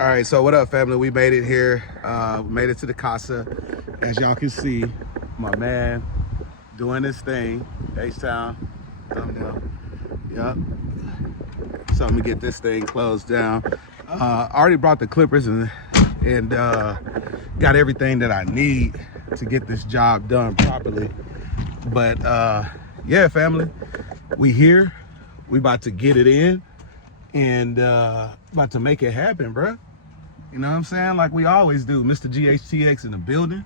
All right, so what up, family? We made it here. We made it to the casa. As y'all can see, my man doing his thing. H-Town, thumbnail. Yup. So I'm gonna get this thing closed down. I already brought the clippers and got everything that I need to get this job done properly. But yeah, family, we here. We about to get it in and about to make it happen, bruh. You know what I'm saying? Like we always do. Mr. GHTX in the building.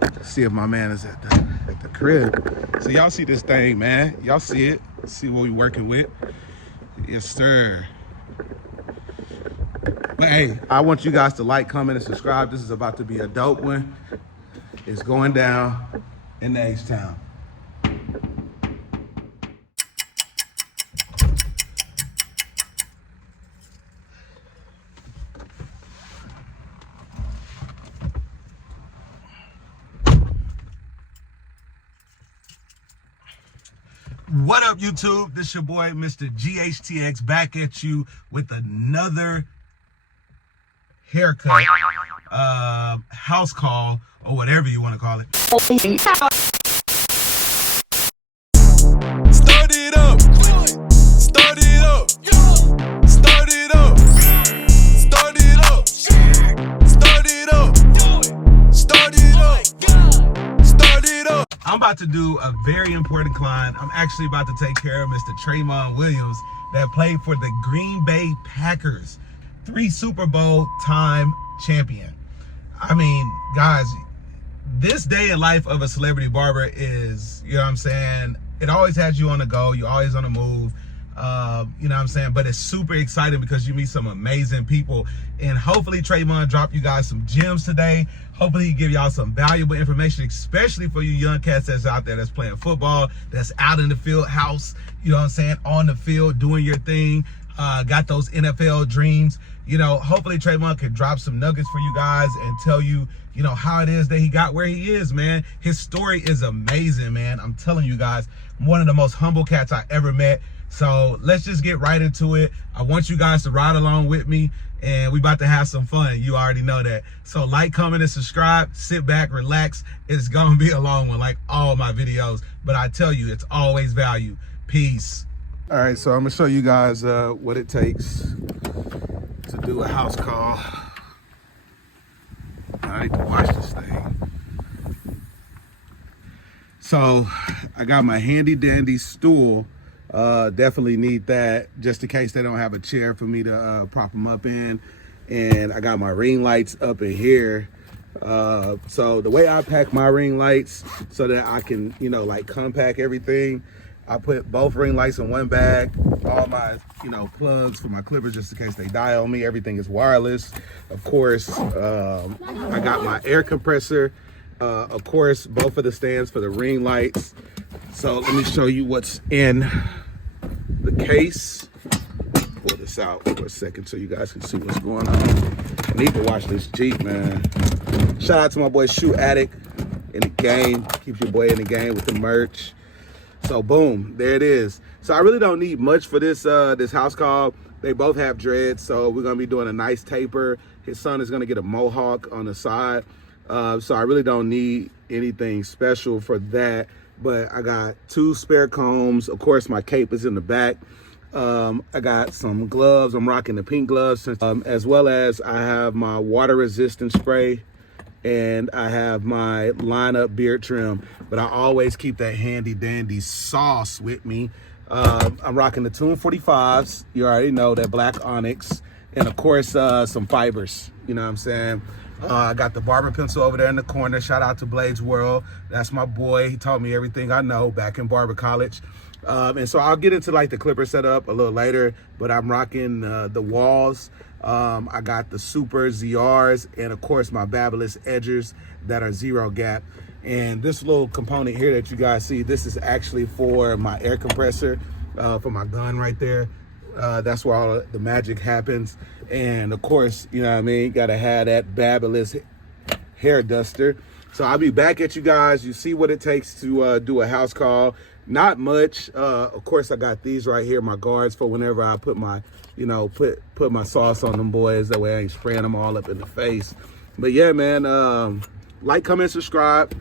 Let's see if my man is at the crib. So y'all see this thing, man. Y'all see it. See what we working with. Yes, sir. But hey, I want you guys to like, comment, and subscribe. This is about to be a dope one. It's going down in the H-Town. What up, YouTube? This your boy, Mr. GHTX, back at you with another haircut, house call, or whatever you want to call it. Start it up. Start it up. Start it up. Start it up. Start it up. Start it up. Start it up. I'm about to do a very important client. I'm actually about to take care of Mr. Tramon Williams that played for the Green Bay Packers. 3 Super Bowl time champion. I mean, guys, this day in life of a celebrity barber is, you know what I'm saying, it always has you on the go. You're always on the move. You know what I'm saying? But it's super exciting because you meet some amazing people. And hopefully Tramon drop you guys some gems today. Hopefully he give y'all some valuable information, especially for you young cats that's out there that's playing football, that's out in the field house, you know what I'm saying, on the field, doing your thing, got those NFL dreams. You know, hopefully Tramon can drop some nuggets for you guys and tell you, you know, how it is that he got where he is, man. His story is amazing, man. I'm telling you guys, one of the most humble cats I ever met. So let's just get right into it. I want you guys to ride along with me and we about to have some fun. You already know that. So like, comment, and subscribe. Sit back, relax. It's gonna be a long one like all my videos, but I tell you, it's always value. Peace. All right, so I'm gonna show you guys what it takes to do a house call. I need to wash this thing. So I got my handy dandy stool. Definitely need that just in case they don't have a chair for me to prop them up in. And I got my ring lights up in here. So the way I pack my ring lights so that I can, you know, like compact everything, I put both ring lights in one bag, all my, you know, plugs for my clippers just in case they die on me. Everything is wireless. Of course, I got my air compressor. Of course, both of the stands for the ring lights. So let me show you what's in the case. Pull this out for a second so you guys can see what's going on. I need to watch this Jeep, man. Shout out to my boy Shoe Addict in the game. Keep your boy in the game with the merch. So boom, there it is. So I really don't need much for this this house call. They both have dreads, so we're gonna be doing a nice taper. His son is gonna get a mohawk on the side. So I really don't need anything special for that. But I got 2 spare combs. Of course, my cape is in the back. I got some gloves. I'm rocking the pink gloves, as well as I have my water resistant spray and I have my lineup beard trim. But I always keep that handy dandy sauce with me. I'm rocking the Tune 45s. You already know that black onyx. And of course, some fibers, you know what I'm saying? I got the barber pencil over there in the corner. Shout out to Blades World. That's my boy. He taught me everything I know back in barber college. And so I'll get into like the clipper setup a little later, but I'm rocking the walls. I got the Super ZRs and of course my Babyliss edgers that are 0 gap. And this little component here that you guys see, this is actually for my air compressor, for my gun right there. That's where all the magic happens. And of course, you know what I mean, gotta have that Babyliss hair duster. So I'll be back at you guys. You see what it takes to do a house call. Not much. Of course, I got these right here, my guards for whenever I put my, you know, put my sauce on them boys. That way I ain't spraying them all up in the face. But yeah, man, like, comment, subscribe.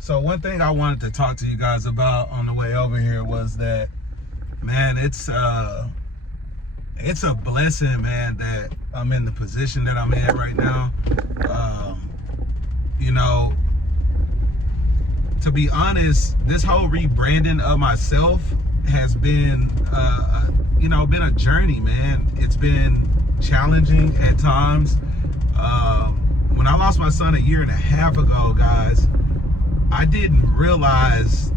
So one thing I wanted to talk to you guys about on the way over here was that, man, it's a blessing, man, that I'm in the position that I'm in right now. You know, to be honest, this whole rebranding of myself has been, you know, been a journey, man. It's been challenging at times. When I lost my son 1.5 years ago, guys, I didn't realize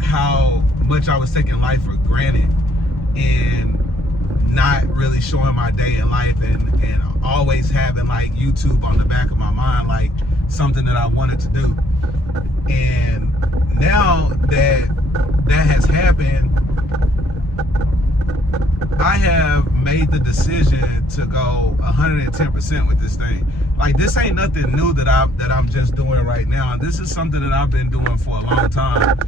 how much I was taking life for granted and not really showing my day in life, and always having like YouTube on the back of my mind, like something that I wanted to do. And now that that has happened, I have made the decision to go 110% with this thing. Like, this ain't nothing new that I'm just doing right now. This is something that I've been doing for a long time.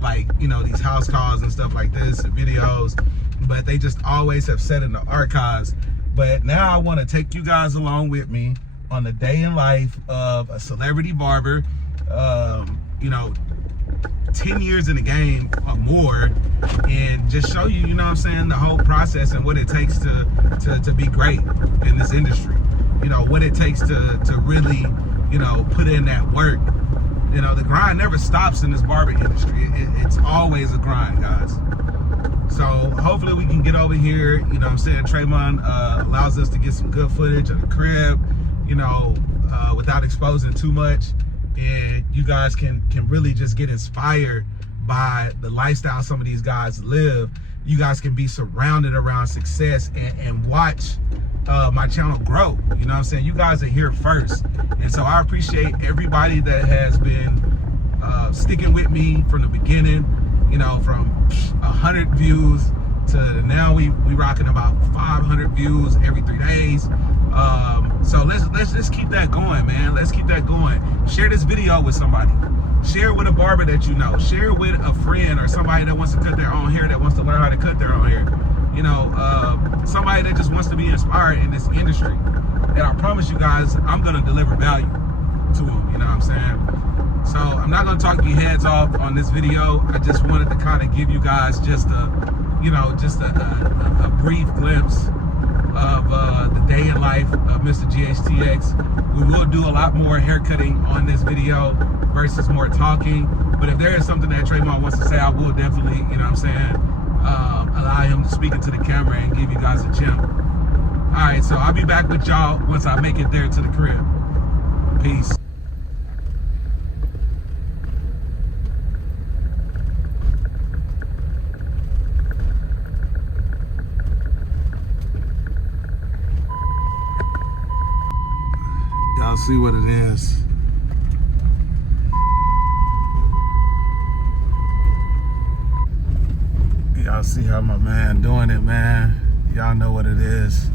Like, you know, these house calls and stuff like this and videos, but they just always have sat in the archives. But now I want to take you guys along with me on the day in life of a celebrity barber. You know, 10 years in the game or more, and just show you, you know what I'm saying, the whole process and what it takes to be great in this industry. You know, what it takes to really, you know, put in that work. You know, the grind never stops in this barber industry. It's always a grind, guys. So hopefully we can get over here. You know what I'm saying, Tramon allows us to get some good footage of the crib, you know, without exposing too much. And you guys can really just get inspired by the lifestyle some of these guys live. You guys can be surrounded around success and watch my channel grow. You know what I'm saying? You guys are here first. And so I appreciate everybody that has been sticking with me from the beginning, you know, from 100 views to now we rocking about 500 views every 3 days. So let's just keep that going, man. Let's keep that going. Share this video with somebody. Share it with a barber that you know. Share it with a friend or somebody that wants to cut their own hair, that wants to learn how to cut their own hair. You know, somebody that just wants to be inspired in this industry. And I promise you guys, I'm gonna deliver value to them, you know what I'm saying? So I'm not gonna talk your heads off on this video. I just wanted to kind of give you guys just a, you know, just a brief glimpse of the day in life of Mr. GHTX. We will do a lot more haircutting on this video versus more talking. But if there is something that Tramon wants to say, I will definitely, you know what I'm saying, allow him to speak into the camera and give you guys a gem. All right, so I'll be back with y'all once I make it there to the crib. Peace. Y'all see what it is. Y'all see how my man doing it, man. Y'all know what it is.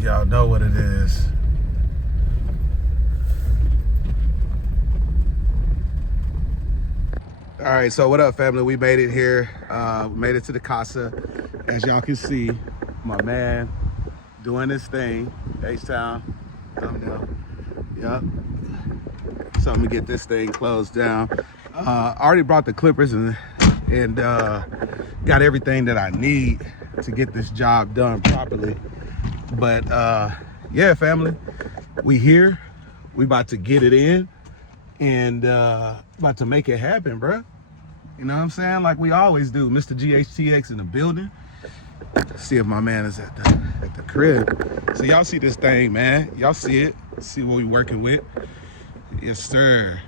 Y'all know what it is. All right, so what up, family? We made it here. Made it to the casa. As y'all can see, my man doing this thing. H-Town, thumbnail. Yep. So I'm gonna get this thing closed down. I already brought the clippers and got everything that I need to get this job done properly. But yeah, family, we here. We about to get it in and about to make it happen, bro. You know what I'm saying? Like we always do. Mr. GHTX in the building. See if my man is at the crib. So y'all see this thing, man. Y'all see it. See what we working with. Yes, sir.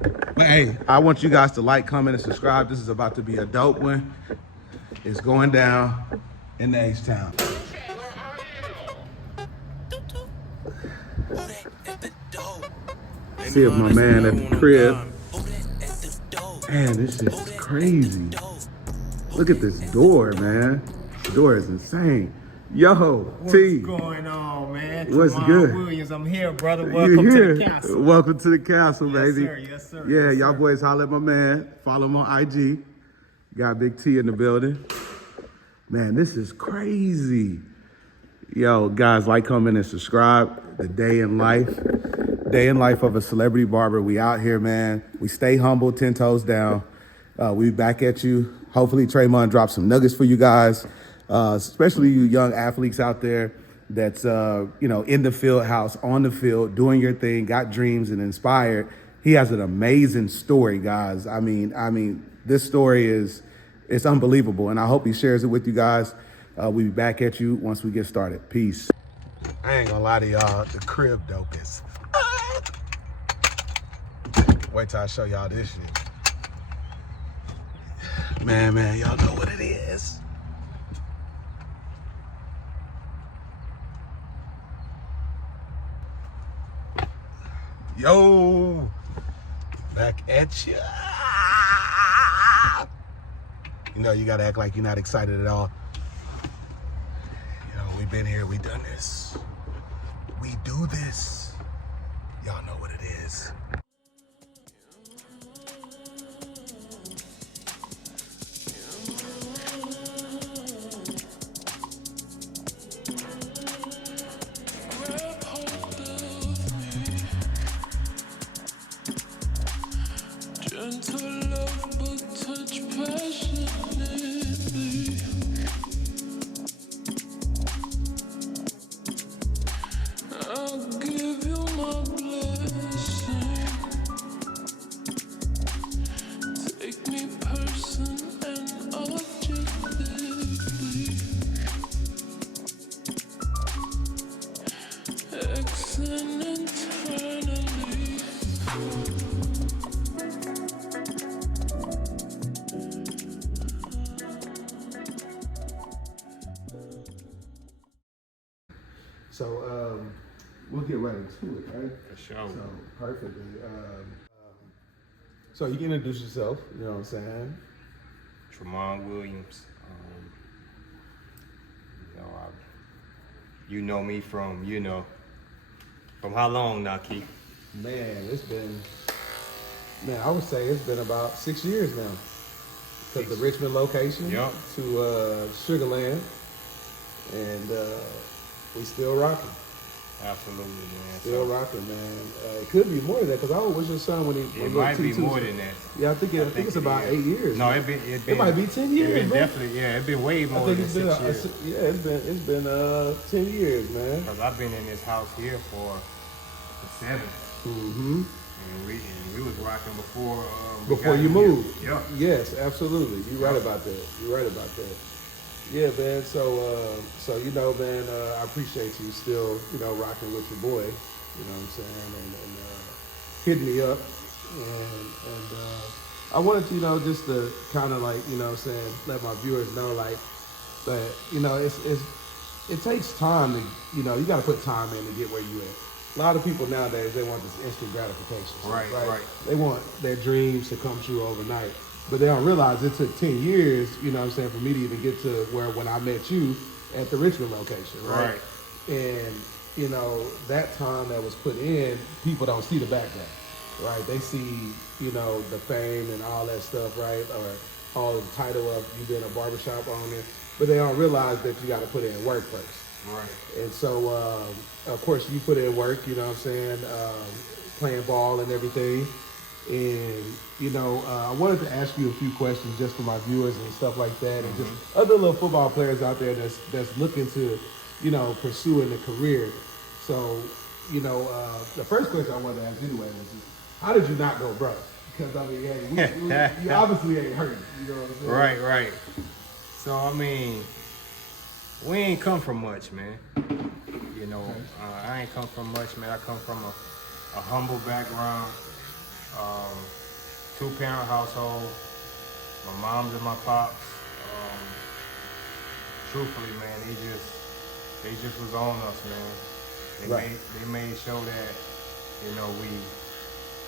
But hey, I want you guys to like, comment, and subscribe. This is about to be a dope one. It's going down in the H-Town. See if my man at the crib. Man, this shit is crazy. Look at this door, man. This door is insane. Yo, What's T. going on, man? What's Tramon good? Williams, I'm here, brother. You Welcome here? to the castle. Welcome to the castle, Yes, baby. sir. Yes, sir. Yeah, Yes, y'all sir. boys holler at my man. Follow him on IG. Got Big T in the building. Man, this is crazy. Yo, guys, like, comment, and subscribe. The day in life. Day in life of a celebrity barber. We out here, man. We stay humble, 10 toes down. We back at you. Hopefully, Tramon drops some nuggets for you guys, especially you young athletes out there that's in the field house, on the field, doing your thing, got dreams and inspired. He has an amazing story, guys. I mean, this story it's unbelievable, and I hope he shares it with you guys. We'll be back at you once we get started. Peace. I ain't gonna lie to y'all, the crib dope is. Wait till I show y'all this shit. Man, y'all know what it is. Yo, back at you. You know, you gotta act like you're not excited at all. You know, we've been here, we done this. We do this. Y'all know what it is. Gentle love, but touch passionately. I'll give you my blessing. Take me person and objectively. Excellent internally. So we'll get right into it, right? For sure. So perfectly. So you can introduce yourself. You know what I'm saying? Tramon Williams. You know me from how long now, Keith? Man, I would say it's been about 6 years now. Because the Richmond location Yep. to Sugarland, and we still rocking. Absolutely, man. Still rocking, man. It could be more than that, because how old was your son when he It might be more than that. Yeah, I think it's about 8 years. No, man. it been. It might be 10 years, It been bro. definitely, yeah. It been way more than 6 years. It's been 10 years, man. Cause I've been in this house here for 7. Mm-hmm. And we was rocking before. Before you moved. Yep. Yes, absolutely. You're right about that. Yeah, man. So man, I appreciate you still, rocking with your boy. You know what I'm saying, and hitting me up, and I wanted to, just to kind of like, let my viewers know, like, that, it takes time to, you got to put time in to get where you at. A lot of people nowadays, they want this instant gratification. Right. They want their dreams to come true overnight. But they don't realize it took 10 years, for me to even get to when I met you at the Richmond location, right? And, that time that was put in, people don't see the background, right? They see, the fame and all that stuff, right? Or all the title of you being a barbershop owner, but they don't realize that you got to put in work first. Right. And so, of course, you put in work, playing ball and everything. And, I wanted to ask you a few questions just for my viewers and stuff like that. And just other little football players out there that's looking to, pursuing a career. So, the first question I wanted to ask anyway was just, how did you not go broke? Because, you obviously ain't hurt, you know what I'm saying? Right. So, we ain't come from much, man. I ain't come from much, man. I come from a humble background, 2-parent household. My moms and my pops. Truthfully, man, they just was on us, man. They made sure that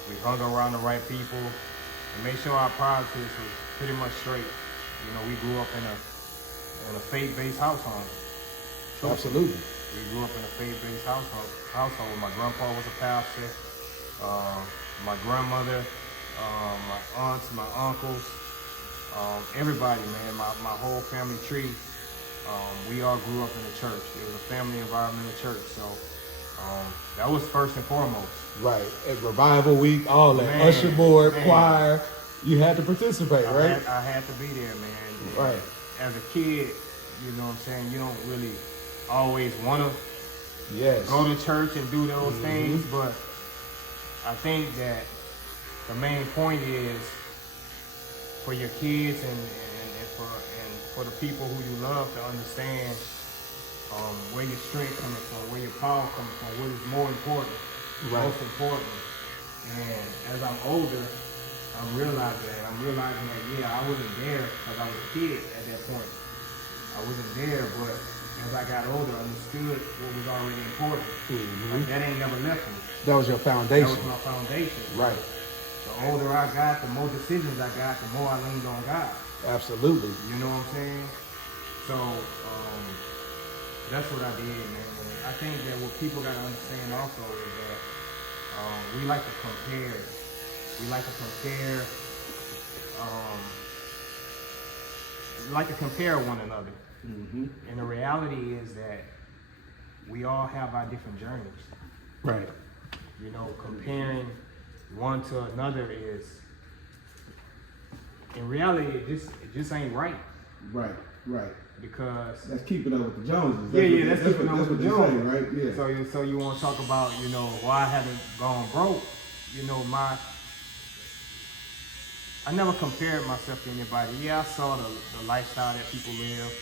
we hung around the right people and made sure our politics was pretty much straight. We grew up in a faith-based household. truthfully. Absolutely. We grew up in a faith-based household. My grandpa was a pastor. My grandmother, my aunts, my uncles, everybody, man. My whole family tree. We all grew up in the church. It was a family environment in the church. So that was first and foremost. Right. At revival week, all that Man, usher board, man. choir, you had to participate, right? I had to be there, man. And Right. as a kid, you know what I'm saying, you don't really always want to Yes. go to church and do those things, but I think that the main point is for your kids and for the people who you love to understand where your strength coming from, where your power coming from, what is more important, Right. most important. And as I'm older, I'm realizing that yeah, I wasn't there because I was a kid at that point. I wasn't there, but as I got older, I understood what was already important. Like, that ain't never left me. That was your That foundation. was my foundation. Right. The older I got, the more decisions I got, the more I leaned on God. Absolutely. You know what I'm saying? So that's what I did, man. And I think that what people gotta understand also is that we like to compare. We like to compare. We like to compare one another. And the reality is that we all have our different journeys. Right. You know, comparing one to another is, in reality, it just ain't right. Right. Right. Because That's keeping up with the Joneses. that's keeping up with the what Joneses. you say, right? Yeah. So you want to talk about, you know, why I haven't gone broke? You know, I never compared myself to anybody. Yeah, I saw the lifestyle that people live,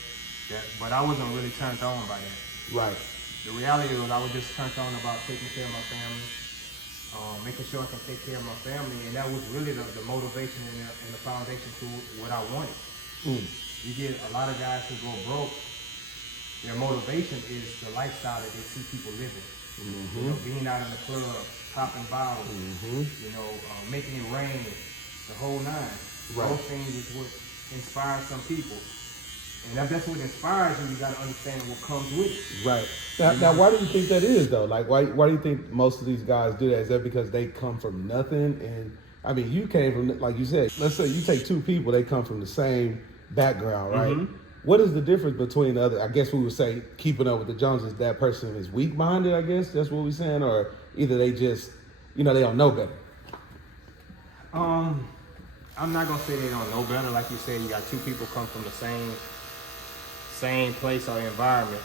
but I wasn't really turned on by that. Right. The reality was I was just turned on about taking care of my family, making sure I can take care of my family, and that was really the motivation and the foundation to what I wanted. You get a lot of guys who go broke, their motivation is the lifestyle that they see people living. You know, being out in the club, popping bottles, you know, making it rain, the whole nine. Right. Those things is what inspires some people. And if that's what inspires you, you gotta understand what comes with it. Right. Now, why do you think that is though? Like, why do you think most of these guys do that? Is that because they come from nothing? And I mean, you came from, like you said, let's say you take two people, they come from the same background, right? What is the difference between the other? I guess we would say keeping up with the Joneses, that person is weak-minded, I guess that's what we're saying, or either they just, you know, they don't know better. I'm not gonna say they don't know better. Like you said, you got two people come from the same place or environment.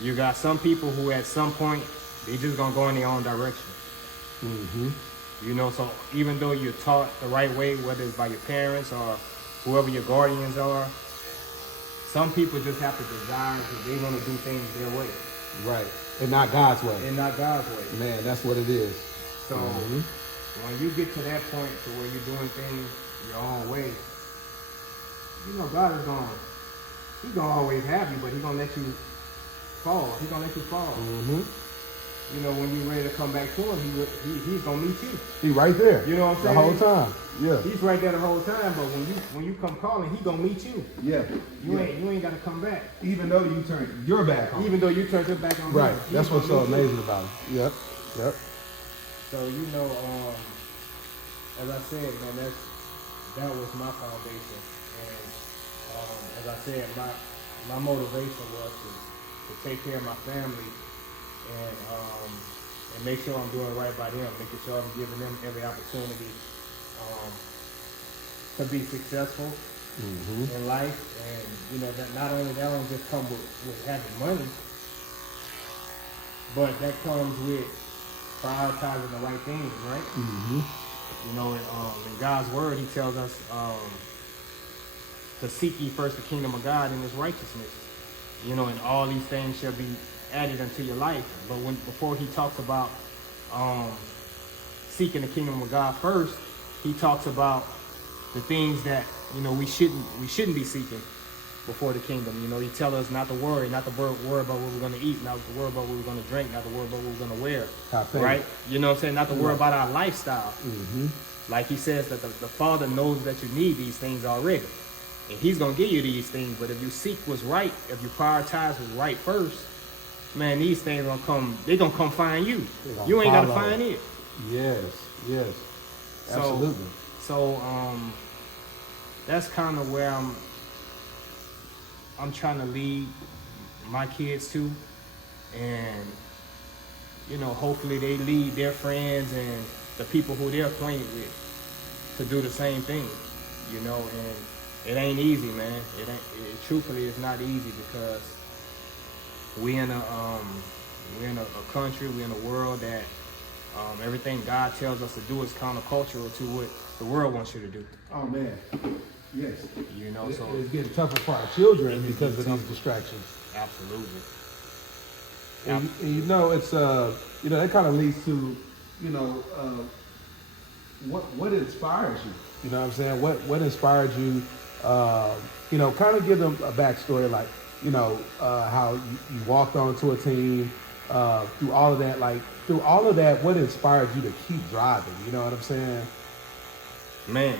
You got some people who at some point they just gonna go in their own direction. You know, so even though you're taught the right way, whether it's by your parents or whoever your guardians are, some people just have to desire that they want to do things their way. Right. And not God's way. And not God's way. Man, that's what it is. So when you get to that point to where you're doing things your own way, you know God is He's gonna always have you, but He's gonna let you fall. He's gonna let you fall. You know, when you're ready to come back to Him, He's gonna meet you. He right there. You know what I'm saying? The whole time. Yeah. He's right there the whole time, but when you come calling, He gonna meet you. Yeah. You ain't gotta come back. Even though you turn your back on. Even though you turned your back on Right. Him. That's He's what's so gonna meet you. amazing about it. Yep. Yep. So you know, as I said, man, that was my foundation, and as I said, my motivation was to take care of my family and make sure I'm doing right by them, making sure I'm giving them every opportunity to be successful in life, and you know that not only that don't just come with having money, but that comes with prioritizing the right things, right? You know, in God's word, He tells us to seek ye first the kingdom of God and His righteousness. You know, and all these things shall be added unto your life. But before He talks about seeking the kingdom of God first, He talks about the things that, you know, we shouldn't be seeking before the kingdom. You know, He tells us not to worry, not to worry about what we're going to eat, not to worry about what we're going to drink, not to worry about what we're going to wear, right? You know what I'm saying? Not to worry about our lifestyle. Like He says that the Father knows that you need these things already. And he's gonna give you these things, but if you seek what's right, if you prioritize what's right first, man, these things gonna come. They gonna come find you. You ain't gotta find it. Yes, yes, absolutely. So that's kind of where I'm trying to lead my kids to, and hopefully they lead their friends and the people who they're acquainted with to do the same thing. And it ain't easy, man. Truthfully, it's not easy because we in a country, we in a world that everything God tells us to do is countercultural to what the world wants you to do. Oh man, yes. So it's getting tougher for our children because of these distractions. Absolutely. And it's that kind of leads to what inspires you. You know what I'm saying? What inspired you? Kind of give them a backstory, like how you walked onto a team, through all of that, what inspired you to keep driving? You know what I'm saying? Man,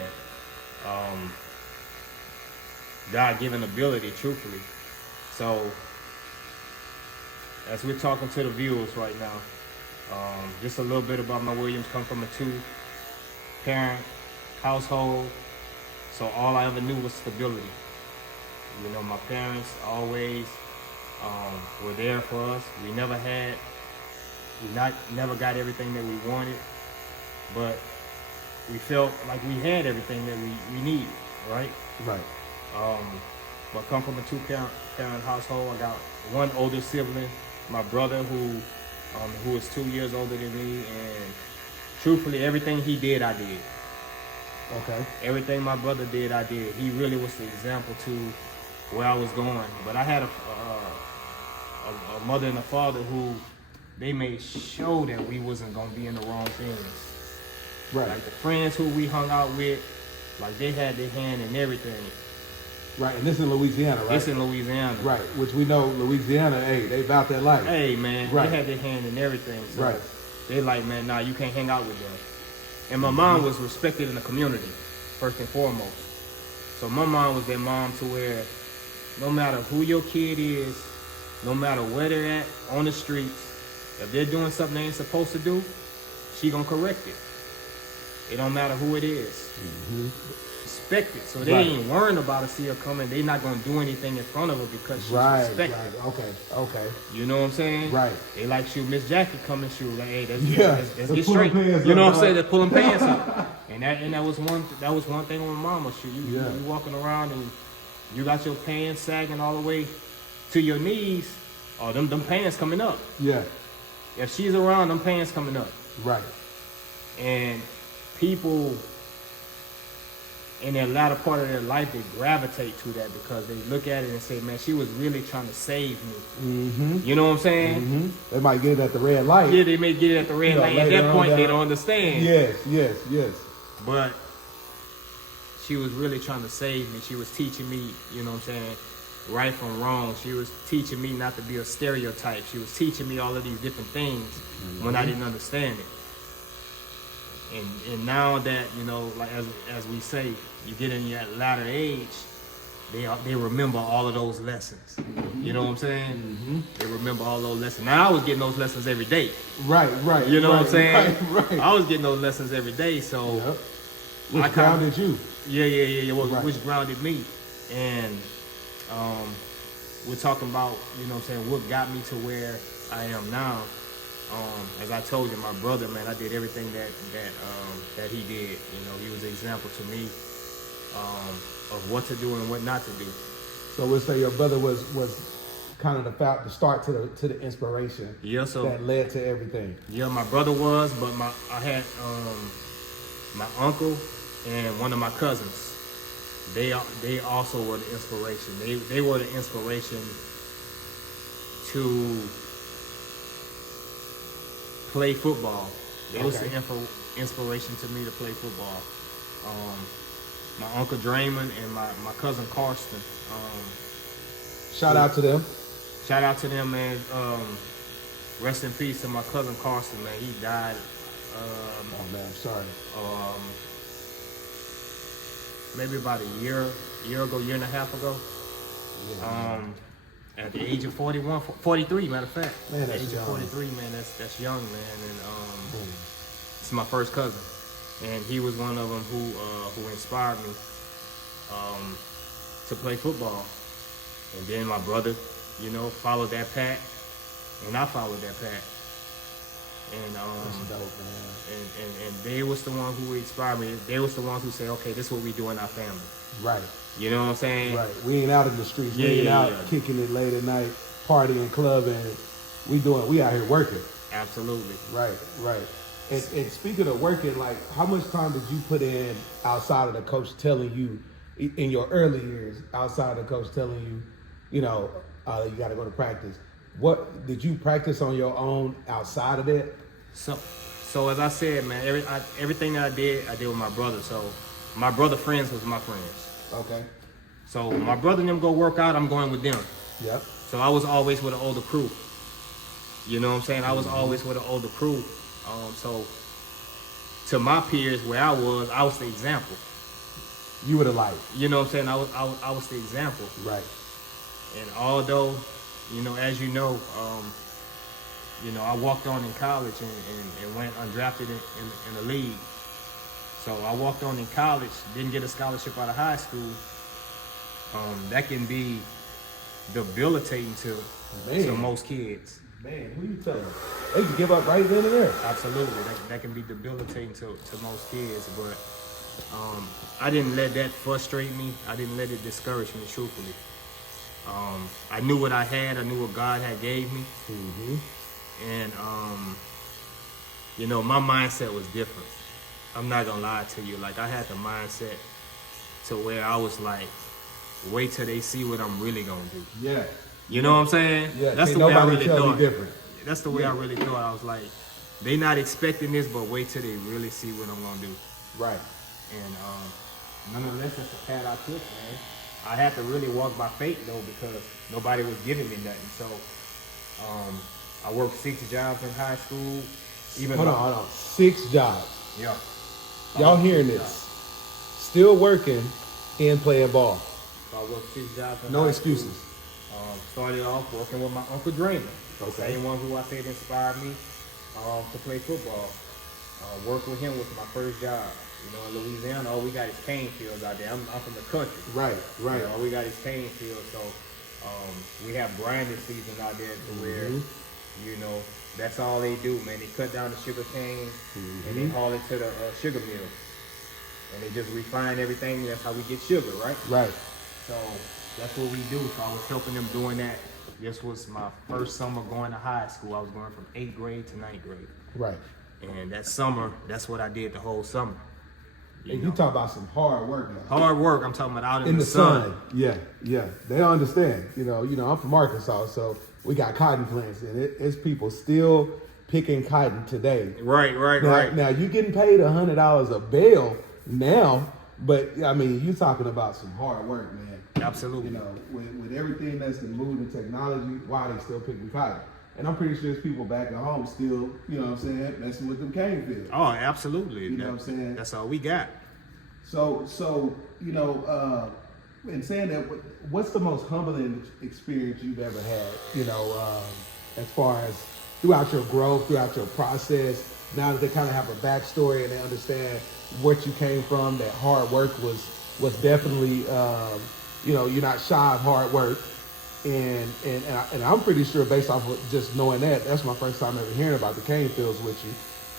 God-given ability, truthfully. So, as we're talking to the viewers right now, just a little bit about my Williams. Come from a 2-parent household, so all I ever knew was stability. My parents always were there for us. We never got everything that we wanted, but we felt like we had everything that we needed, right? Right. But come from a 2-parent household. I got one older sibling, my brother, who is 2 years older than me, and truthfully, everything he did, I did. Okay. Everything my brother did, I did. He really was the example to where I was going. But I had a mother and a father who they made sure that we wasn't gonna be in the wrong things. Right. Like the friends who we hung out with, like they had their hand in everything. Right, and this in Louisiana, right? This in Louisiana. Right, which we know Louisiana, hey, they about that life. Hey, man, right. They had their hand in everything. So right. They like, man, nah, you can't hang out with them. And my mom was respected in the community, first and foremost. So my mom was that mom to where no matter who your kid is, no matter where they're at on the streets, if they're doing something they ain't supposed to do, she gonna correct it. It don't matter who it is. Mm-hmm. Respect it. So they ain't worrying about to see her coming. They not gonna do anything in front of her because she's respected. Right. Okay. You know what I'm saying? Right. They like, shoot, Miss Jackie coming, shoot, like, hey, let's get pull straight. Pants you know up, what I'm saying? They're pulling pants up. And that was one thing with mama. Shoot, you walking around and you got your pants sagging all the way to your knees. Oh, them pants coming up. Yeah. If she's around, them pants coming up. Right. And people in their latter part of their life, they gravitate to that because they look at it and say, man, she was really trying to save me. Mm-hmm. You know what I'm saying? Mm-hmm. They might get it at the red light. Yeah, they may get it at the red light. At that point, they don't understand. Yes. But she was really trying to save me. She was teaching me, you know what I'm saying, right from wrong. She was teaching me not to be a stereotype. She was teaching me all of these different things when I didn't understand it. And now that, like as we say, you get in your latter age, they remember all of those lessons. Mm-hmm. You know what I'm saying? Mm-hmm. They remember all those lessons. Now I was getting those lessons every day. Right. You know what I'm saying? Right. I was getting those lessons every day. So which grounded you? Yeah. Which grounded me. And we're talking about, you know what I'm saying, what got me to where I am now. As I told you, my brother, man, I did everything that he did. He was an example to me of what to do and what not to do. So we'll say your brother was kind of the start to the inspiration. Yeah, so that led to everything. Yeah, my brother was, but I had my uncle and one of my cousins. They also were the inspiration. They were the inspiration to play football. It was the inspiration to me to play football. My uncle Draymond and my cousin Karsten. Shout out to them. Shout out to them, man. Rest in peace to my cousin Karsten, man. He died. Oh man, I'm sorry. maybe about a year ago, year and a half ago. At the age of 43, matter of fact. Man, at the that's age young. of 43, man, that's young, man. And it's my first cousin, and he was one of them who inspired me to play football. And then my brother, followed that path, and I followed that path. And That's dope, man. and they was the one who inspired me. They was the ones who said, okay, this is what we do in our family. Right. You know what I'm saying? Right. We ain't out in the streets. Yeah, we ain't yeah, out yeah. kicking it late at night, partying, clubbing. We out here working. Absolutely. Right. And speaking of working, like, how much time did you put in outside of the coach telling you, in your early years, outside of the coach telling you, you got to go to practice? What did you practice on your own outside of that? So as I said, man, everything that I did with my brother. So my brother friends was my friends. Okay. So my brother and them go work out, I'm going with them. Yep. So I was always with an older crew. You know what I'm saying? I was always with an older crew. So to my peers, where I was the example. You were the light. You know what I'm saying? I was the example. Right. And although, as you know, I walked on in college and went undrafted in the league. So I walked on in college, didn't get a scholarship out of high school. That can be debilitating to most kids. Man, who you telling? They can give up right then and there. Absolutely, that can be debilitating to most kids. But I didn't let that frustrate me. I didn't let it discourage me, truthfully. I knew what I had. I knew what God had gave me. Mm-hmm. And, my mindset was different. I'm not going to lie to you. Like, I had the mindset to where I was like, wait till they see what I'm really going to do. Yeah. You know what I'm saying? Yeah. That's Can't the way I nobody really tell me thought. different. That's the way I really thought. I was like, they not expecting this, but wait till they really see what I'm going to do. Right. And nonetheless, that's the path I took, man. I had to really walk by faith, though, because nobody was giving me nothing. So I worked 6 jobs in high school. Hold on. 6 jobs. Yeah. Y'all hearing this? Still working and playing ball. So I worked 6 jobs in No high excuses. School. Started off working with my Uncle Draymond. Okay. Same one who I said inspired me to play football. Worked with him was my first job. In Louisiana, all we got is cane fields out there. I'm from the country. Right. All we got is cane fields. So we have grinding season out there to where, that's all they do, man. They cut down the sugar cane and they haul it to the sugar mill. And they just refine everything. That's how we get sugar, right? Right. So that's what we do. So I was helping them doing that. This was my first summer going to high school. I was going from 8th grade to 9th grade. Right. And that summer, that's what I did the whole summer. And you talk about some hard work now. Hard work. I'm talking about out in In the sun. Yeah. They understand. I'm from Arkansas, so we got cotton plants, and it's people still picking cotton today. Right. Now you getting paid $100 a bale now, but I mean, you talking about some hard work, man. Absolutely. With everything that's been moved in technology, why they still picking cotton? And I'm pretty sure there's people back at home still, messing with them cane fields. Oh, absolutely. You know what I'm saying? That's all we got. So in saying that, what's the most humbling experience you've ever had, as far as throughout your growth, throughout your process, now that they kind of have a backstory and they understand what you came from, that hard work was definitely, you're not shy of hard work. And I'm pretty sure based off of just knowing that's my first time ever hearing about the cane fields with you,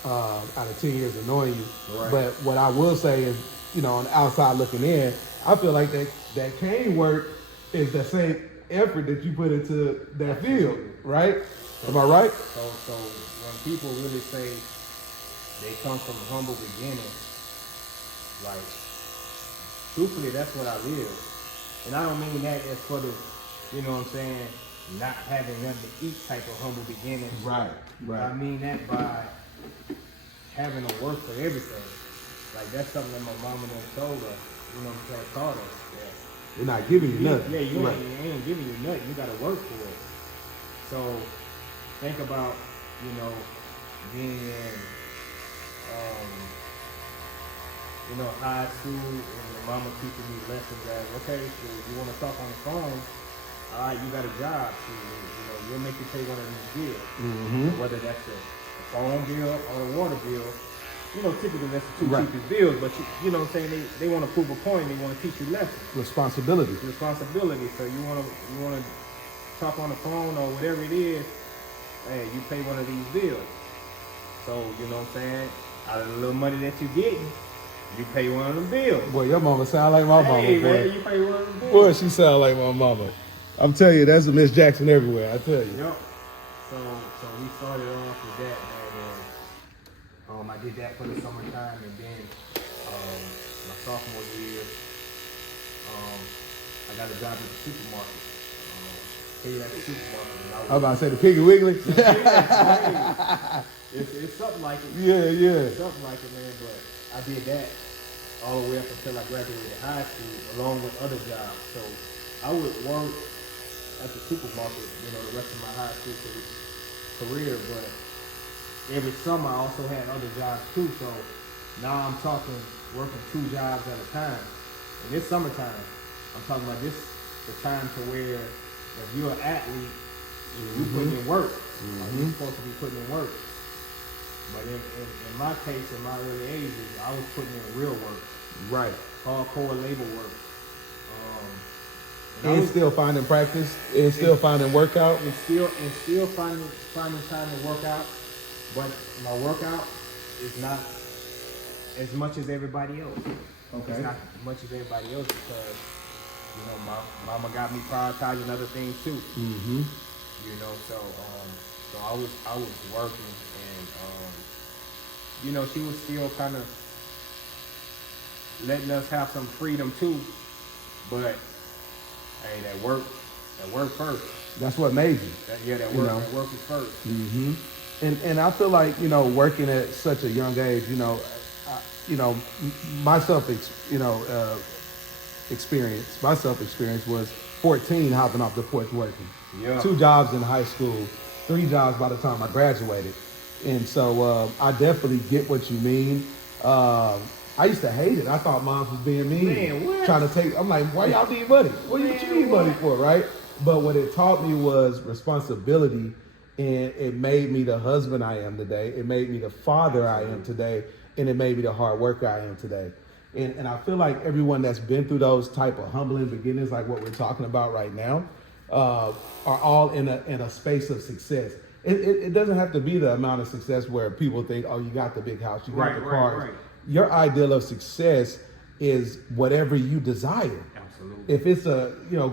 out of 10 years of knowing you. Right. But what I will say is, on the outside looking in, I feel like that cane work is the same effort that you put into that field, right? Am I right? So when people really say they come from humble beginnings, like, truthfully, that's what I live. And I don't mean that as for the, not having nothing to eat type of humble beginnings. Right. I mean that by having to work for everything. Like, that's something that my mama done told us, taught us. Yeah. They're not giving you nothing. Yeah, you Right. ain't giving you nothing. You gotta work for it. So think about, being in high school, and the mama teaching me lessons as, okay, so if you want to talk on the phone, all right, you got a job. So, we'll make you pay one of these bills. Whether that's the phone bill or the water bill. Typically that's the two cheapest bills, but you know what I'm saying? They want to prove a point, they want to teach you lessons. Responsibility. So you want to talk on the phone or whatever it is, hey, you pay one of these bills. So, you know what I'm saying? Out of the little money that you're getting, you pay one of them bills. Boy, your mama sound like my mama, Hey, boy. man, you pay one of them bills. Boy, she sound like my mama. I'm telling you, that's a Miss Jackson everywhere, I tell you. Yep. So we started off with that, man. And, I did that for the summertime, and then my sophomore year, I got a job at the supermarket. Paid at the supermarket. And I was about to say the Piggy Wiggly. It's something like it. Yeah. It's something like it, man. But I did that all the way up until I graduated high school, along with other jobs. So I would work at the supermarket, the rest of my high school career. But every summer I also had other jobs too. So now I'm talking working 2 jobs at a time. And this summertime, I'm talking about the time to where if you're an athlete, you putting in work. You're supposed to be putting in work. But in my case, in my early ages, I was putting in real work. Right. Hardcore labor work. And still finding practice, and still finding workout. And still finding time to work out. But my workout is not as much as everybody else. Okay. It's not as much as everybody else because, my mama got me prioritizing other things too. So I was working, and she was still kind of letting us have some freedom too. But hey, that work first. That's what made you. That work is first. And I feel like, working at such a young age, my self-experience was 14 hopping off the porch working. Yeah. 2 jobs in high school, 3 jobs by the time I graduated. And so I definitely get what you mean. I used to hate it. I thought moms was being mean. Man, what? Trying to take, I'm like, why y'all need money? What you need money for, right? But what it taught me was responsibility, and it made me the husband I am today. It made me the father I am today, and it made me the hard worker I am today. And I feel like everyone that's been through those type of humbling beginnings, like what we're talking about right now, are all in a space of success. It doesn't have to be the amount of success where people think, oh, you got the big house, you got the cars. Right. Your ideal of success is whatever you desire. Absolutely. If it's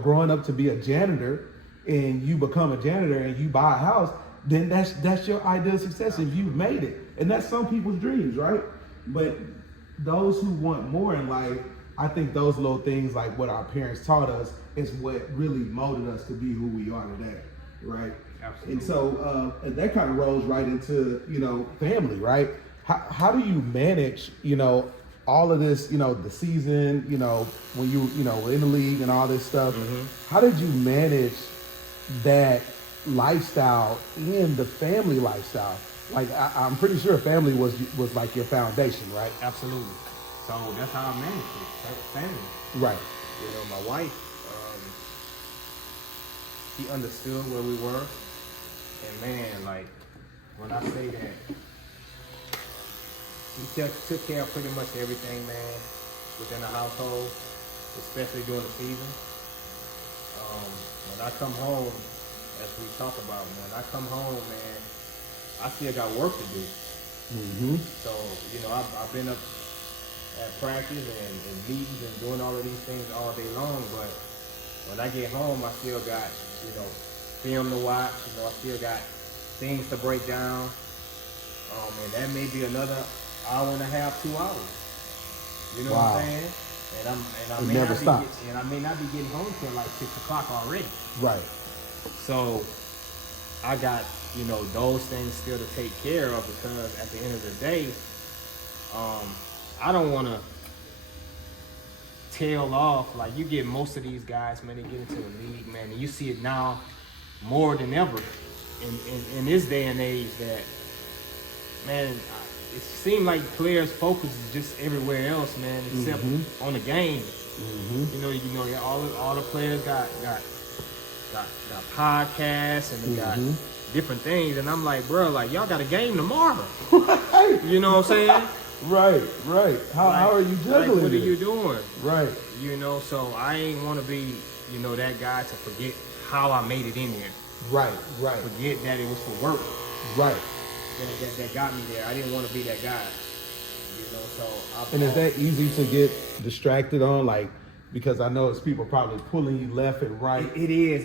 growing up to be a janitor, and you become a janitor and you buy a house, then that's your ideal of success if you've made it. And that's some people's dreams, right? But those who want more in life, I think those little things like what our parents taught us is what really molded us to be who we are today, right? Absolutely. And so that kind of rolls right into, family, right? How do you manage, all of this, the season, when you, in the league and all this stuff? How did you manage that lifestyle and the family lifestyle? Like, I'm pretty sure family was like your foundation, right? Absolutely. So that's how I managed it. Family. Right. My wife, she understood where we were. And man, like, when I say that, she took care of pretty much everything, man, within the household, especially during the season. When I come home, as we talk about, when I come home, man, I still got work to do. So, I've been up at practice and meetings and doing all of these things all day long, but when I get home, I still got, film to watch, I still got things to break down, and that may be another hour and a half, 2 hours. You know what I'm saying? And I may not be getting home till like 6 o'clock already. Right. So I got, those things still to take care of, because at the end of the day, I don't want to tail off. Like, you get most of these guys, man, they get into the league, man, and you see it now more than ever in this day and age that, man, it seemed like players' focus is just everywhere else, man, except on the game. You know, all the players got podcasts and they got different things, and I'm like, bro, like y'all got a game tomorrow. You know what I'm saying? Right. How are you juggling? Like, what are you doing? Right. You know, so I ain't want to be, you know, that guy to forget how I made it in there. Right. Forget that it was for work. Right. That got me there. I didn't want to be that guy. You know, so And is that easy to get distracted on? Like, because I know it's people probably pulling you left and right. It is.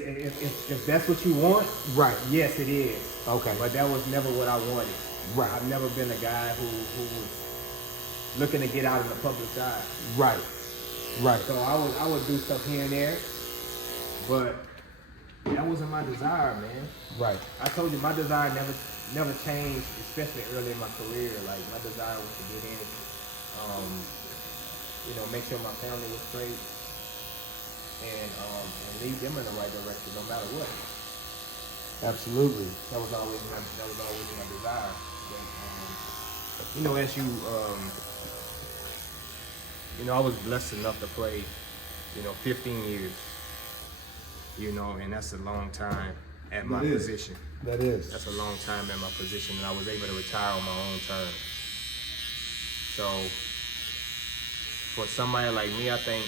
If that's what you want, Right. yes, it is. Okay. But that was never what I wanted. Right. I've never been a guy who was looking to get out in the public's eye. Right. So I would do stuff here and there, but that wasn't my desire, man. Right. I told you my desire never changed, especially early in my career. Like my desire was to get in, you know, make sure my family was straight, and lead them in the right direction, no matter what. Absolutely. That was always my desire. But, you know, as you know, I was blessed enough to play, you know, 15 years. You know, and that's a long time at my position. That is. That's a long time at my position, and I was able to retire on my own terms. So, for somebody like me, I think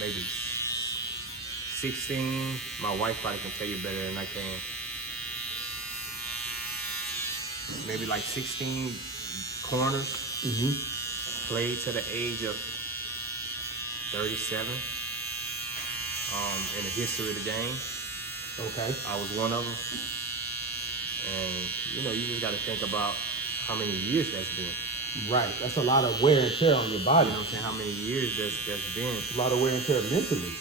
maybe 16. My wife probably can tell you better than I can. Maybe like 16 corners. Played to the age of 37. In the history of the game. Okay. I was one of them. And, you know, you just got to think about how many years that's been. Right. That's a lot of wear and tear on your body. You know what I'm saying? How many years that's been. A lot of wear and tear mentally.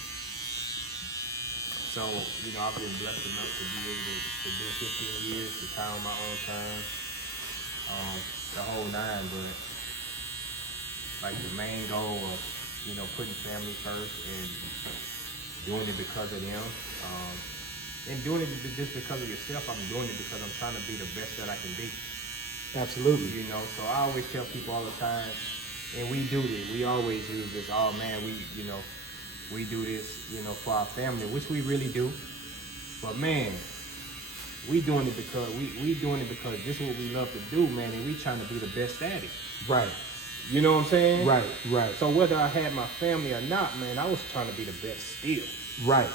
So, you know, I've been blessed enough to be able to do 15 years, retire on my own terms, the whole nine. But, like, the main goal of, you know, putting family first and doing it because of them, and doing it just because of yourself. I'm doing it because I'm trying to be the best that I can be. Absolutely. You know, so I always tell people all the time, and we do this. We always use this. Oh man, we do this, you know, for our family, which we really do. But man, we doing it because we doing it because this is what we love to do, man, and we trying to be the best at it. Right. You know what I'm saying? Right. So whether I had my family or not, man, I was trying to be the best still. Right.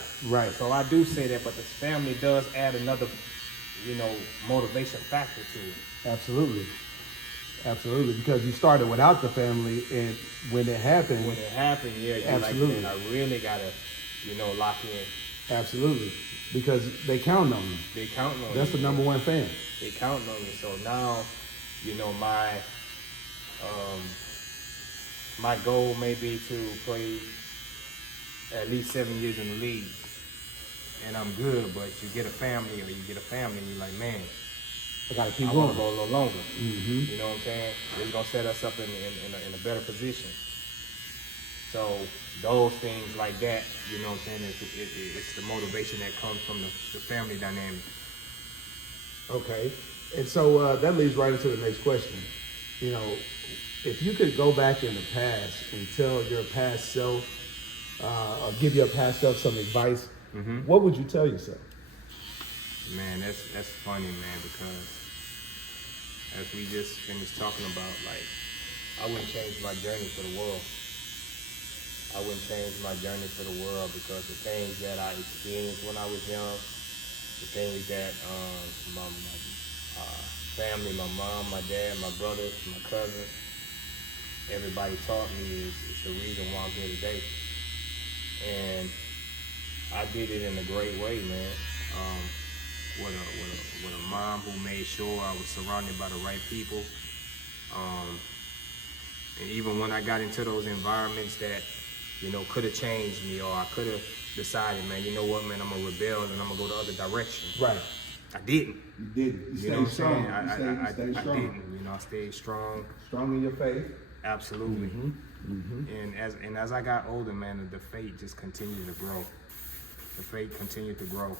So I do say that, but the family does add another, you know, motivation factor to it. Absolutely. Because you started without the family, and when it happened, yeah, you're absolutely. like, man, I really gotta, you know, lock in. Absolutely. Because they count on you. They count on you. That's the number one fan. They count on you. So now, you know, my goal may be to play at least 7 years in the league, and I'm good. But you get a family, and you're like, man, I gotta keep I going. want to go a little longer. You know what I'm saying? It's gonna set us up in a better position. So those things like that, you know what I'm saying? It's the motivation that comes from the family dynamic. Okay. And so that leads right into the next question. You know, if you could go back in the past and tell your past self, or give your past self some advice, what would you tell yourself? Man, that's funny, man, because as we just finished talking about, like, I wouldn't change my journey for the world. I wouldn't change my journey for the world, because the things that I experienced when I was young, the things that my family, my mom, my dad, my brothers, my cousins, everybody taught me is the reason why I'm here today. And I did it in a great way, man. With a mom who made sure I was surrounded by the right people. And even when I got into those environments that, you know, could have changed me, or I could have decided, man, you know what, man, I'm gonna rebel and I'm gonna go the other direction. Right. I didn't. You didn't. You know what I'm saying? I I didn't. You know, I stayed strong. Strong in your faith. Absolutely. And as I got older, man, the faith just continued to grow. The faith continued to grow.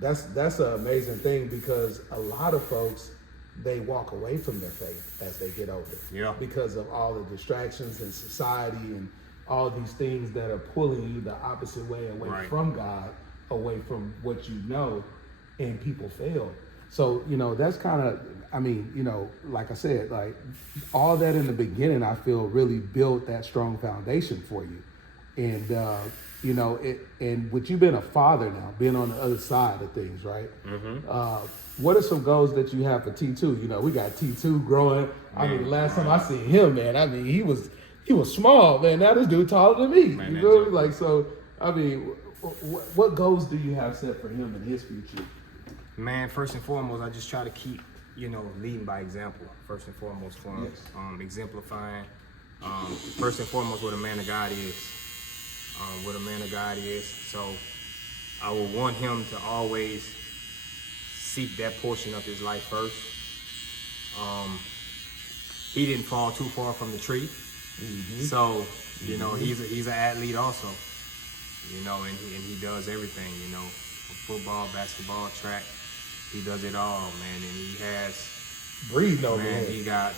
That's an amazing thing, because a lot of folks, they walk away from their faith as they get older. Yeah. Because of all the distractions in society and all these things that are pulling you the opposite way, away Right. from God, away from what you know, and people fail. So, that's kind of, like I said, like all that in the beginning, I feel really built that strong foundation for you. And, and with you being a father now, being on the other side of things, right? What are some goals that you have for T2? We got T2 growing. I mean, the last time I seen him, man, I mean, he was small, man. Now this dude taller than me. Man, you feel me? Like, so, I mean, what goals do you have set for him in his future? Man, first and foremost, I just try to keep, leading by example. First and foremost for him, Yes. exemplifying. First and foremost, what a man of God is. So I will want him to always seek that portion of his life first. He didn't fall too far from the tree. So, he's an athlete also. And he does everything, football, basketball, track. He does it all, man. And he has, Breathe over man, there. he got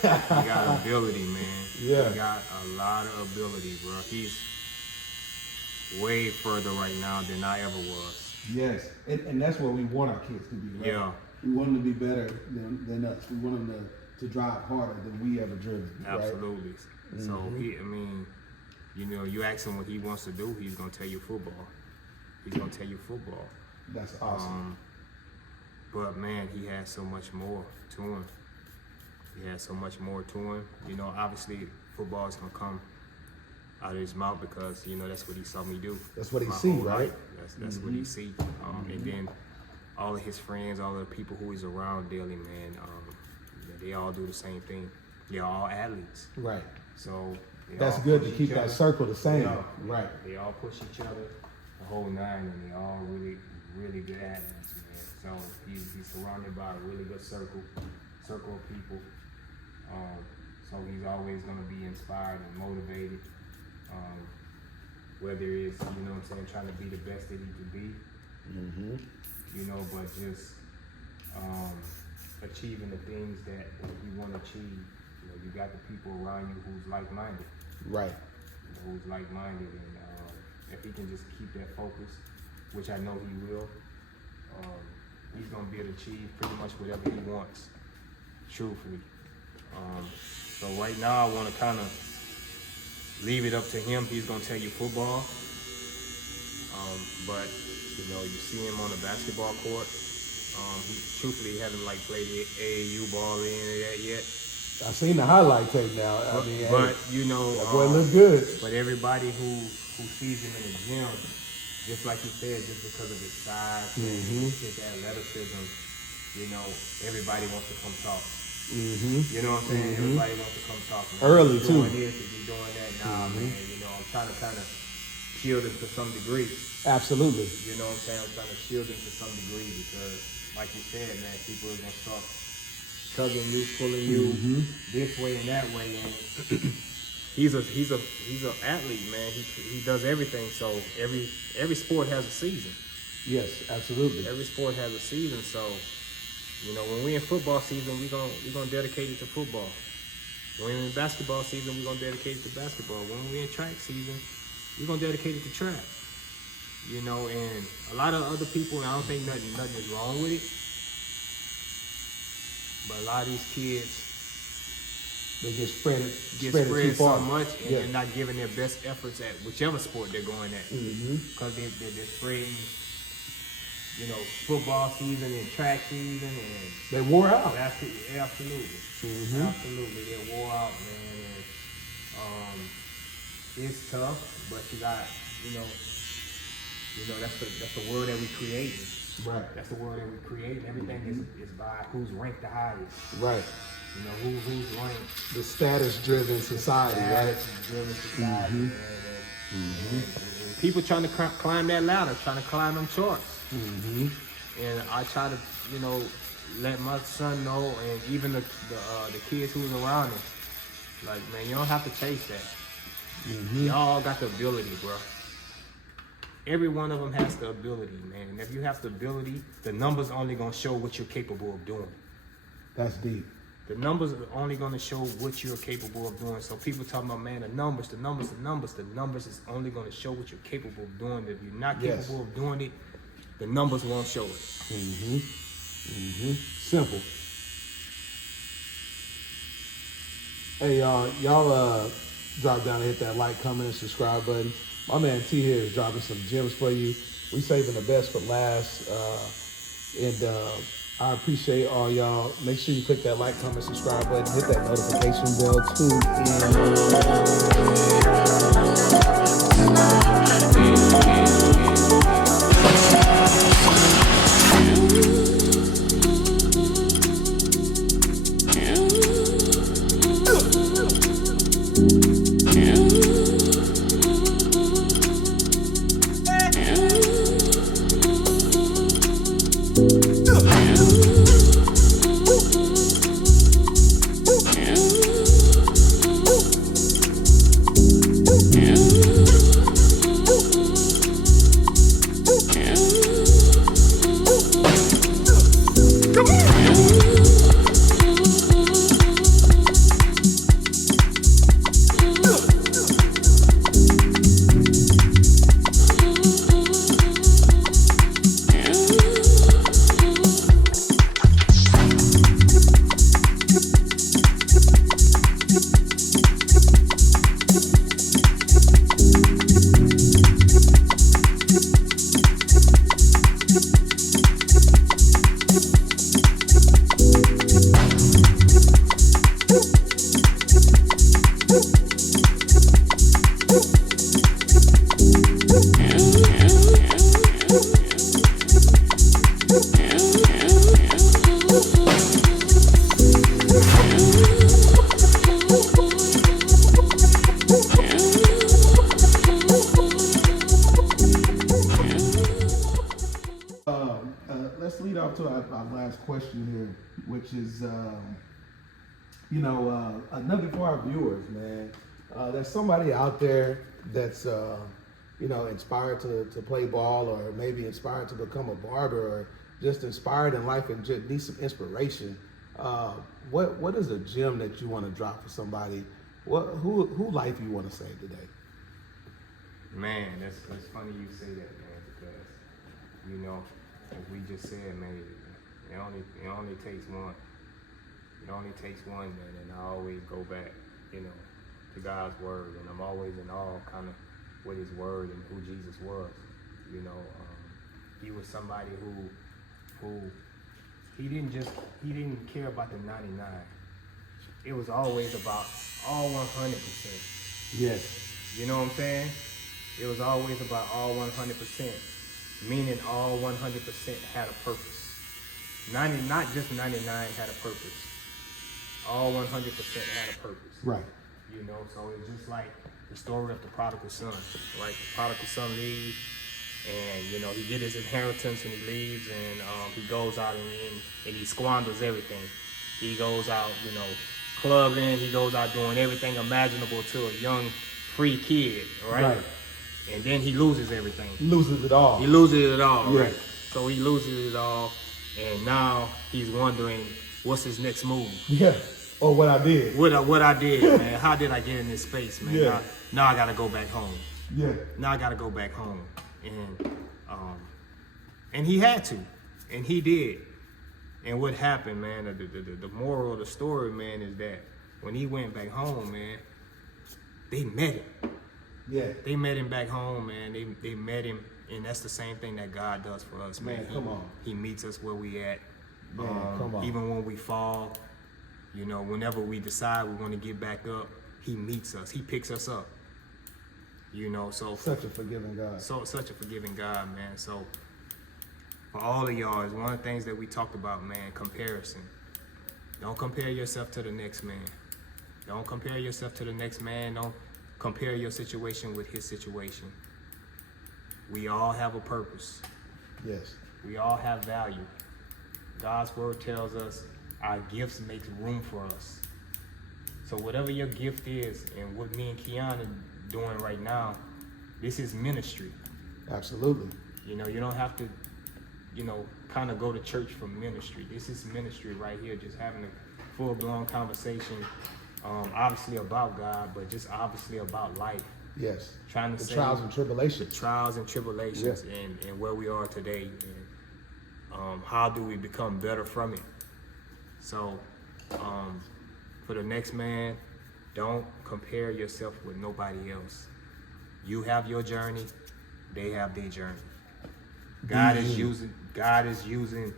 ability, man. Yeah. He got a lot of ability, bro. He's way further right now than I ever was. Yes, and that's what we want our kids to be, right? Yeah. We want them to be better than us. We want them to drive harder than we ever driven, right? Absolutely. So you ask him what he wants to do, he's gonna tell you football. That's awesome. But man, he has so much more to him. Obviously football is gonna come out of his mouth because that's what he saw me do. That's what he my see, whole right? life. That's what he see. And then all of his friends, all of the people who he's around daily, man, they all do the same thing. They're all athletes. Right. So That's good to keep that circle the same. Yeah. Right. They all push each other the whole nine, and they all really, really good athletes, man. So he's surrounded by a really good circle of people. So he's always gonna be inspired and motivated. Whether it's, trying to be the best that he can be, but just achieving the things that you want to achieve. You got the people around you who's like-minded. Right. And if he can just keep that focus, which I know he will, he's gonna be able to achieve pretty much whatever he wants, truthfully. So right now I want to kind of leave it up to him. He's gonna tell you football, but you see him on the basketball court. He truthfully haven't played the AAU ball or any of that yet. I've seen the highlight tape now. But that boy looks good. But everybody who sees him in the gym, just like you said, just because of his size, his athleticism, everybody wants to come talk. You know what I'm saying? Everybody wants to come talk. Early too. Doing this, if you're doing that, nah, man. I'm trying to kind of shield him to some degree. Absolutely. You know what I'm saying? I'm trying to shield him to some degree because, like you said, man, people are gonna start tugging you, pulling you this way and that way, and he's a athlete, man. He does everything. So every sport has a season. Yes, absolutely. Every sport has a season. So when we're in football season, we're gonna dedicate it to football. When we're in basketball season, we're gonna dedicate it to basketball. When we're in track season, we're gonna dedicate it to track. And a lot of other people, and I don't think nothing is wrong with it. But a lot of these kids, they get spread spread so much, and they're not giving their best efforts at whichever sport they're going at, because they're spreading, football season and track season, and they wore out. Absolutely, absolutely, they wore out, man. And it's tough, but you got, that's the world that we created. Right. That's the world that we create. Everything is by who's ranked the highest. Right. Who's ranked. The status-driven society, right? Status-driven society, man. And people trying to climb that ladder, trying to climb them charts. And I try to, let my son know, and even the kids who's around him, man, you don't have to chase that. Y'all got the ability, bro. Every one of them has the ability, man. And if you have the ability, the numbers only gonna show what you're capable of doing. That's deep. The numbers are only gonna show what you're capable of doing. So people talking about, man, the numbers is only gonna show what you're capable of doing. If you're not capable of doing it, the numbers won't show it. Simple. Hey, y'all drop down and hit that like, comment, and subscribe button. My man T here is dropping some gems for you. We saving the best for last. And I appreciate all y'all. Make sure you click that like, comment, subscribe button. Hit that notification bell. Let's lead off to our last question here, which is, another for our viewers, man. There's somebody out there that's, inspired to play ball, or maybe inspired to become a barber, or just inspired in life and just need some inspiration. What is a gem that you want to drop for somebody? Who life you want to save today? Man, that's funny you say that, man, because as we just said, man, it only takes one. It only takes one, man, and I always go back, to God's word, and I'm always in awe kind of with His word and who Jesus was. He was somebody who he didn't care about the 99. It was always about all 100%. Yes. You know what I'm saying? It was always about all 100%, meaning all 100% had a purpose. Not just 99 had a purpose. All 100% had a purpose. Right. So it's just like the story of the prodigal son. Right? The prodigal son leaves, and he get his inheritance, and he leaves, and he goes out and he squanders everything. He goes out, clubbing. He goes out doing everything imaginable to a young free kid. Right. And then he loses everything. Loses it all. He loses it all. Yeah. Right? So he loses it all, and now he's wondering what's his next move. Yeah. Or what I did. What I did, man. How did I get in this space, man? Yeah. Now I gotta go back home. Yeah. Now I gotta go back home. And he had to. And he did. And what happened, man, the moral of the story, man, is that when he went back home, man, they met him. Yeah. They met him back home, man. They met him, and that's the same thing that God does for us, man. Come on. He meets us where we at. Man, come on. Even when we fall, whenever we decide we want to get back up, He meets us. He picks us up. So Such a forgiving God. such a forgiving God, man. So for all of y'all, it's one of the things that we talked about, man, comparison. Don't compare yourself to the next man. Don't compare yourself to the next man. Don't compare your situation with his situation. We all have a purpose. Yes. We all have value. God's word tells us our gifts make room for us. So whatever your gift is, and what me and Kiana doing right now, this is ministry. Absolutely. You know, you don't have to, you know, kind of go to church for ministry. This is ministry right here, just having a full-blown conversation, obviously about God, but just obviously about life. Yes. Trying to the say trials and tribulations. the trials and tribulations, Yeah. and where we are today, and how do we become better from it. So for the next man, don't compare yourself with nobody else. You have your journey, they have their journey. God is using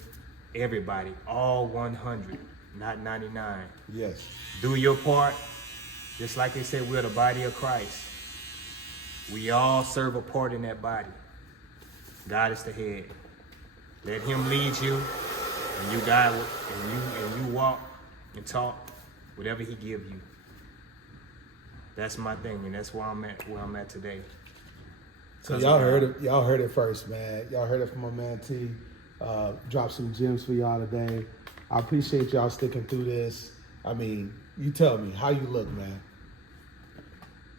everybody, all 100, not 99. Yes. Do your part. Just like they said, we're the body of Christ. We all serve a part in that body. God is the head. Let him lead you, and you guide, and you walk and talk, whatever he give you. That's my thing, and that's where I'm at today. So y'all heard it first, man. Y'all heard it from my man T. Dropped some gems for y'all today. I appreciate y'all sticking through this. I mean, you tell me how you look, man.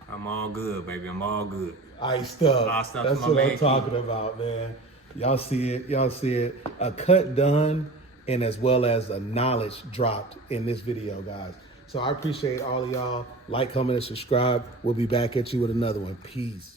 I'm all good, baby. I'm all good. Iced up. Iced up That's to my what man I'm talking about, man. Y'all see it. Y'all see it. A cut done, and as well as a knowledge dropped in this video, guys. So I appreciate all of y'all. Like, comment, and subscribe. We'll be back at you with another one. Peace.